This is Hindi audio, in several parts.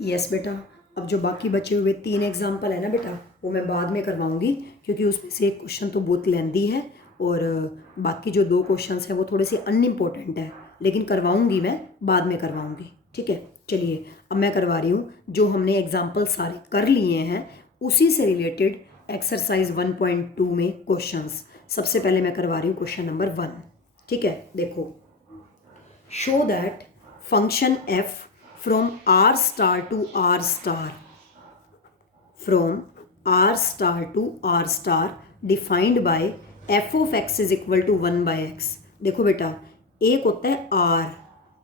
यस बेटा, अब जो बाकी बचे हुए 3 एग्जाम्पल है ना बेटा, वो मैं बाद में करवाऊंगी, क्योंकि उसमें से एक क्वेश्चन तो बहुत लेंदी है और बाकी जो 2 क्वेश्चंस हैं वो थोड़े से अनइम्पोर्टेंट है, लेकिन करवाऊंगी मैं, बाद में करवाऊंगी। ठीक है, चलिए अब मैं करवा रही हूँ जो हमने एग्जाम्पल सारे कर लिए हैं उसी से रिलेटेड एक्सरसाइज 1.2 में क्वेश्चंस। सबसे पहले मैं करवा रही हूँ क्वेश्चन नंबर 1। ठीक है, देखो, show that function F from r star to r star, from r star to r star defined by f of x is equal to 1 by x। देखो बेटा, एक होता है r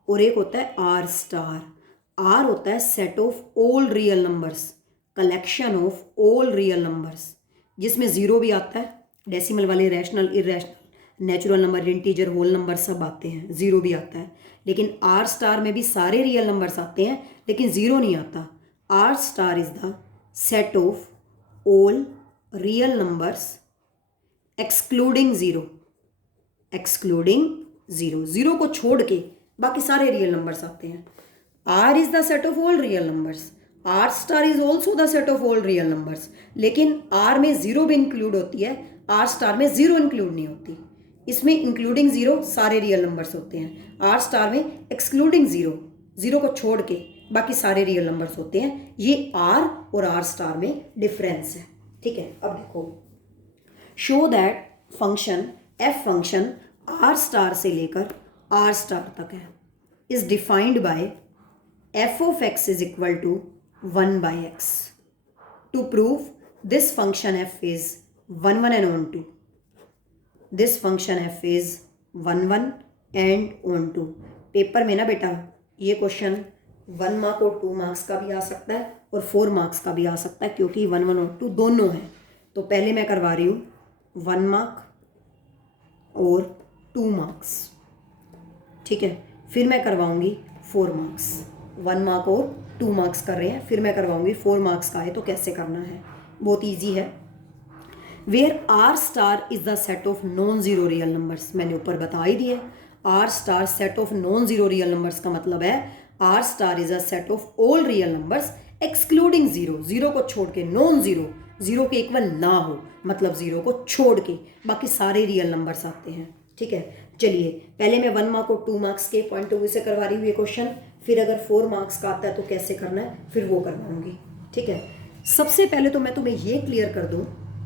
और एक होता है r star। r होता है set of all real numbers, collection of all real numbers, जिसमें ज़ीरो भी आता है, डेसिमल वाले, rational, irrational, natural number, integer, whole number सब आते हैं, ज़ीरो भी आता है। लेकिन आर स्टार में भी सारे रियल नंबर्स आते हैं लेकिन ज़ीरो नहीं आता। R star is the set of all real numbers excluding zero, excluding zero, zero को छोड़ के बाकी सारे रियल नंबर्स आते हैं। R is the set of all real numbers, R star is also the set of all real numbers, लेकिन आर में ज़ीरो भी इंक्लूड होती है, आर स्टार में ज़ीरो इंक्लूड नहीं होती। इसमें इंक्लूडिंग ज़ीरो सारे रियल नंबर्स होते हैं, आर स्टार में एक्सक्लूडिंग ज़ीरो, ज़ीरो को छोड़ के बाकी सारे रियल नंबर्स होते हैं। ये आर और आर स्टार में डिफरेंस है। ठीक है, अब देखो, show that function f function R star से लेकर आर स्टार तक है, is defined by f of x is equal to 1 by x। To prove this function f is 1 1 and on 2, this function f is 1 1 and on 2। Paper में ना बेटा ये क्वेश्चन 1 मार्क और 2 मार्क्स का भी आ सकता है और 4 मार्क्स का भी आ सकता है, क्योंकि 1 1 और 2 दोनों हैं। तो पहले मैं करवा रही हूँ 1 मार्क और 2 मार्क्स। ठीक है, फिर मैं करवाऊँगी 4 मार्क्स। 1 मार्क और 2 मार्क्स कर रहे हैं, फिर मैं करवाऊंगी 4 मार्क्स का है। तो कैसे करना है, बहुत इजी है। Where R star is the set of non zero real numbers, मैंने ऊपर बता ही दिया। R star set of non zero real numbers का मतलब है R star is a set of all real numbers excluding zero, zero को छोड़ के, नॉन जीरो, जीरो के इक्वल ना हो, मतलब जीरो को छोड़ के बाकी सारे रियल नंबर्स आते हैं। ठीक है, चलिए पहले मैं 1 मार्क और 2 मार्क्स के पॉइंट ऑफ व्यू से करवा रही हूँ ये क्वेश्चन, फिर अगर 4 मार्क्स का आता है तो कैसे करना है फिर वो करवाऊंगी। ठीक है, सबसे पहले तो मैं तुम्हें ये क्लियर कर दूं,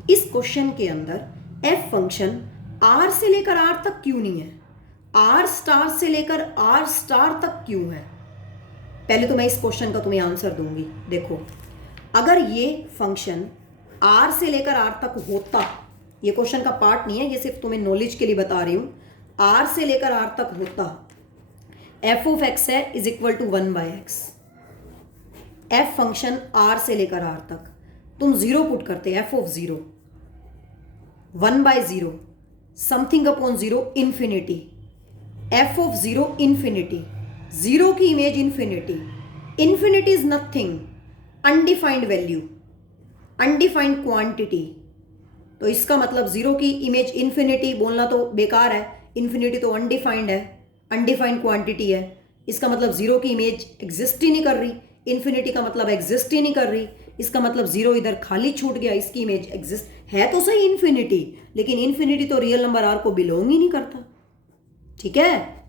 इस क्वेश्चन के अंदर एफ फंक्शन आर से लेकर आर तक क्यों नहीं है, आर स्टार से लेकर आर स्टार तक क्यों है। पहले तो मैं इस क्वेश्चन का तुम्हें आंसर दूंगी। देखो, अगर ये फंक्शन आर से लेकर आर तक होता, ये क्वेश्चन का पार्ट नहीं है, ये सिर्फ तुम्हें नॉलेज के लिए बता रही हूं, आर से लेकर आर तक होता, एफ ऑफ एक्स है is equal to 1 by x। F function R से लेकर आर तक, तुम जीरो पुट करते, F of zero 1 by 0 something upon zero infinity, F of zero infinity, zero की image infinity, infinity is nothing, undefined value, undefined quantity. तो इसका मतलब जीरो की इमेज इंफिनिटी बोलना तो बेकार है, इंफिनिटी तो अनडिफाइंड है, अनडिफाइंड क्वांटिटी है, इसका मतलब जीरो की इमेज एग्जिस्ट ही नहीं कर रही, इन्फिनिटी का मतलब एग्जिस्ट ही नहीं कर रही, इसका मतलब जीरो इधर खाली छूट गया, इसकी इमेज एग्जिस्ट है तो सही इन्फिनिटी, लेकिन इन्फिनिटी तो रियल नंबर आर को बिलोंग ही नहीं करता। ठीक है,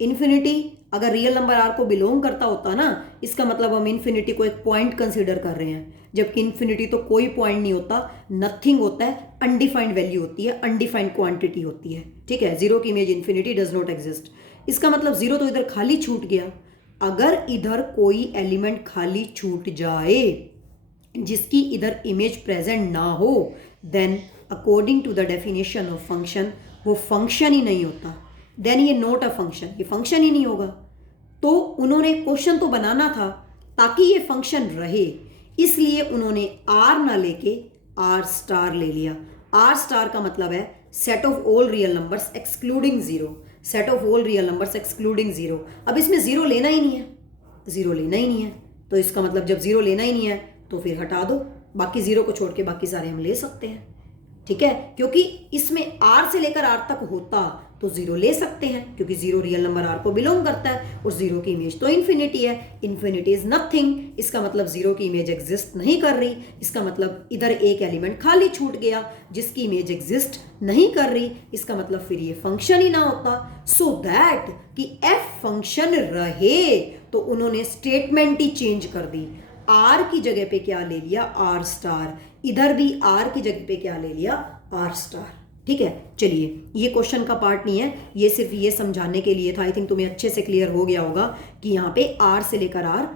इन्फिनिटी अगर रियल नंबर आर को बिलोंग करता होता ना, इसका मतलब हम इन्फिनिटी को एक पॉइंट कंसिडर कर रहे हैं, जबकि इन्फिनिटी तो कोई पॉइंट नहीं होता, नथिंग होता है, अनडिफाइंड वैल्यू होती है, अनडिफाइंड क्वांटिटी होती है। ठीक है, जीरो की image infinity does not exist, इसका मतलब जीरो तो इधर खाली छूट गया। अगर इधर कोई एलिमेंट खाली छूट जाए जिसकी इधर इमेज प्रेजेंट ना हो, then according to the definition of function वो फंक्शन ही नहीं होता, देन ये नॉट अ फंक्शन, ये फंक्शन ही नहीं होगा। तो उन्होंने क्वेश्चन तो बनाना था ताकि ये फंक्शन रहे, इसलिए उन्होंने आर ना लेके आर स्टार ले लिया। आर स्टार का मतलब है set of all real numbers excluding zero, set of all real numbers excluding zero. अब इसमें जीरो लेना ही नहीं है, जीरो लेना ही नहीं है, तो इसका मतलब जब जीरो लेना ही नहीं है तो फिर हटा दो, बाकी जीरो को छोड़ के बाकी सारे हम ले सकते हैं। ठीक है, क्योंकि इसमें आर से लेकर आर तक होता तो 0 ले सकते हैं, क्योंकि 0 रियल नंबर R को बिलोंग करता है और 0 की इमेज तो इन्फिनिटी है। इन्फिनिटी इज नथिंग, इसका मतलब 0 की इमेज एग्जिस्ट नहीं कर रही। इसका मतलब इधर एक एलिमेंट खाली छूट गया जिसकी इमेज एग्जिस्ट नहीं कर रही। इसका मतलब फिर ये फंक्शन ही ना होता। सो दैट कि f फंक्शन रहे तो उन्होंने स्टेटमेंट ही चेंज कर दी। R की जगह पे क्या ले लिया, R स्टार। इधर भी R की जगह पे क्या ले लिया, R स्टार। ठीक है, चलिए ये क्वेश्चन का पार्ट नहीं है, ये सिर्फ ये समझाने के लिए था। आई थिंक तुम्हें अच्छे से क्लियर हो गया होगा कि यहाँ पे R से लेकर R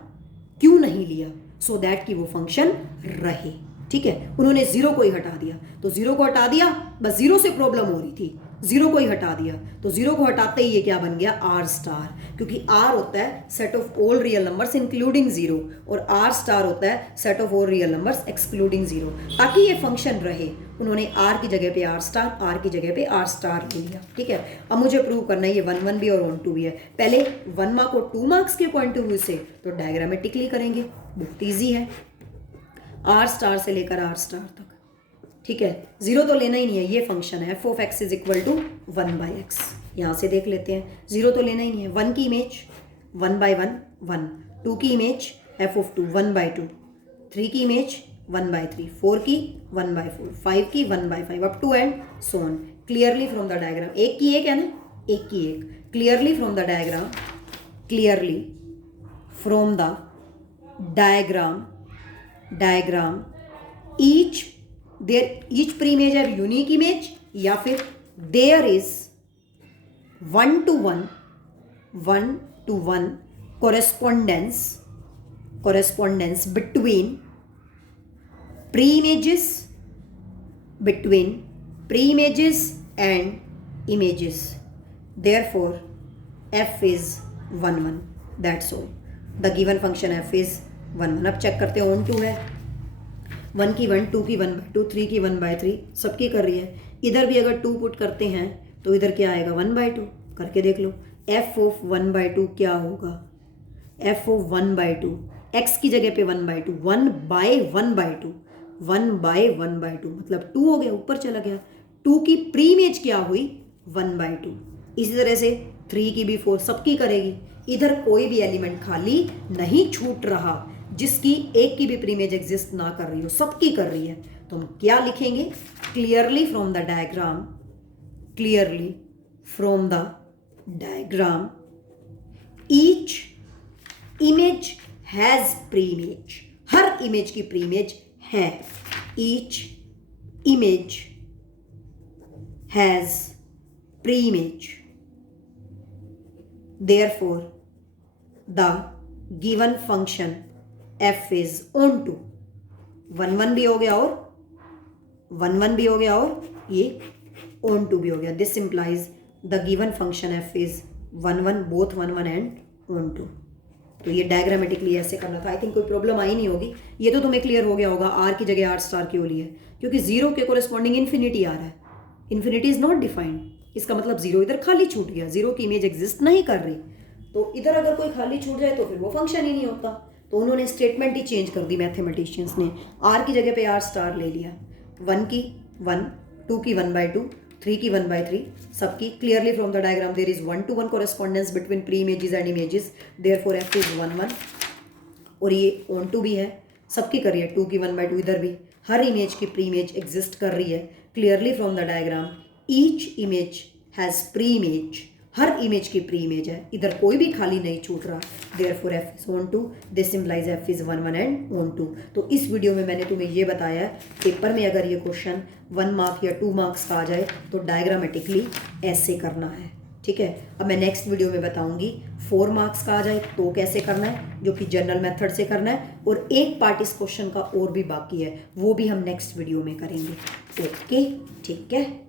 क्यों नहीं लिया, सो दैट कि वो फंक्शन रहे। ठीक है, उन्होंने 0 को ही हटा दिया, तो 0 को हटा दिया, बस 0 से प्रॉब्लम हो रही थी, 0 को ही हटा दिया, तो 0 को हटाते ही ये क्या बन गया, R स्टार। क्योंकि R होता है set of all real numbers including 0 और R स्टार होता है set of all real numbers excluding 0। ताकि ये फंक्शन रहे उन्होंने R की जगह पे R स्टार, R की जगह पे R स्टार ले लिया। ठीक है, अब मुझे प्रूव करना है ये 1 1 भी और 1 2 भी है। पहले 1 मार्क और 2 मार्क्स के पॉइंट ऑफ व्यू से तो डायग्रामेटिकली करेंगे, बहुत ईजी है। R स्टार से लेकर R स्टार तक। ठीक है, 0 तो लेना ही नहीं है, ये फंक्शन है f of x is equal to 1/x। यहाँ से देख लेते हैं, 0 तो लेना ही नहीं है। 1 की इमेज 1/1 1, 2 की इमेज f ऑफ 2 1/2, 3 की इमेज 1/3, 4 की 1/4, 5 की 1/5 up to and so on. Clearly from the diagram, एक की एक है ना, एक की एक। Clearly from the diagram, clearly from the diagram each pre-image have unique image या फिर there is one to one correspondence between pre-images and images, therefore f is 1 1, that's all. The given function f is 1 1। अब चेक करते हैं, ऑन 2 है, 1 की 1, 2 की 1/2, 3 की 1/3 सबकी कर रही है। इधर भी अगर 2 पुट करते हैं तो इधर क्या आएगा, 1/2। करके देख लो, f ऑफ 1/2 क्या होगा, f ऑफ 1/2 x की जगह पे 1/2, 1/1/2, 1/1/2 मतलब 2 हो गया, ऊपर चला गया। 2 की प्री इमेज क्या हुई, 1/2। इसी तरह से 3 की भी 4 सबकी करेगी। इधर कोई भी एलिमेंट खाली नहीं छूट रहा जिसकी एक की भी प्रीमेज एग्जिस्ट ना कर रही हो, सबकी कर रही है। तो हम क्या लिखेंगे, clearly from the diagram each image has preimage. हर इमेज की प्रीमेज है, each image has preimage, therefore the given function f is on to 1 1 भी हो गया और 1 1 भी हो गया और ये on to भी हो गया। This implies the given function f is 1 1, both 1 1 and on to। तो ये डायग्रामेटिकली ऐसे करना था। आई थिंक कोई प्रॉब्लम आई नहीं होगी, ये तो तुम्हें क्लियर हो गया होगा। R की जगह R स्टार क्यों ली है, क्योंकि 0 के कोरेस्पॉन्डिंग इन्फिनिटी आ रहा है। इन्फिनिटी इज नॉट डिफाइंड, इसका मतलब 0 इधर खाली छूट गया, 0 की इमेज एग्जिस्ट नहीं कर रही। तो इधर अगर कोई खाली छूट जाए तो फिर वो फंक्शन ही नहीं होता। तो उन्होंने स्टेटमेंट ही चेंज कर दी मैथमेटिशियंस ने, R की जगह पे R स्टार ले लिया। 1 की 1, 2 की 1/2, 3 की 1/3 सबकी। Clearly from the diagram there is 1 to 1 correspondence between pre images and images, therefore f is 1 1। और ये ऑन टू भी है, सबकी कर रही है। 2 की 1/2 इधर भी, हर इमेज की प्री इमेज एग्जिस्ट कर रही है। Clearly from the diagram each image has pre image, हर इमेज की प्री इमेज है, इधर कोई भी खाली नहीं छूट रहा। Therefore f is onto, this implies f is 1 1 and onto. तो इस वीडियो में मैंने तुम्हें ये बताया है, पेपर में अगर ये क्वेश्चन 1 मार्क या 2 मार्क्स का आ जाए तो डायग्रामेटिकली ऐसे करना है। ठीक है, अब मैं नेक्स्ट वीडियो में बताऊंगी 4 मार्क्स का आ जाए तो कैसे करना है, जो कि जनरल मेथड से करना है। और एक पार्ट इस क्वेश्चन का और भी बाकी है, वो भी हम नेक्स्ट वीडियो में करेंगे। ओके, ठीक है।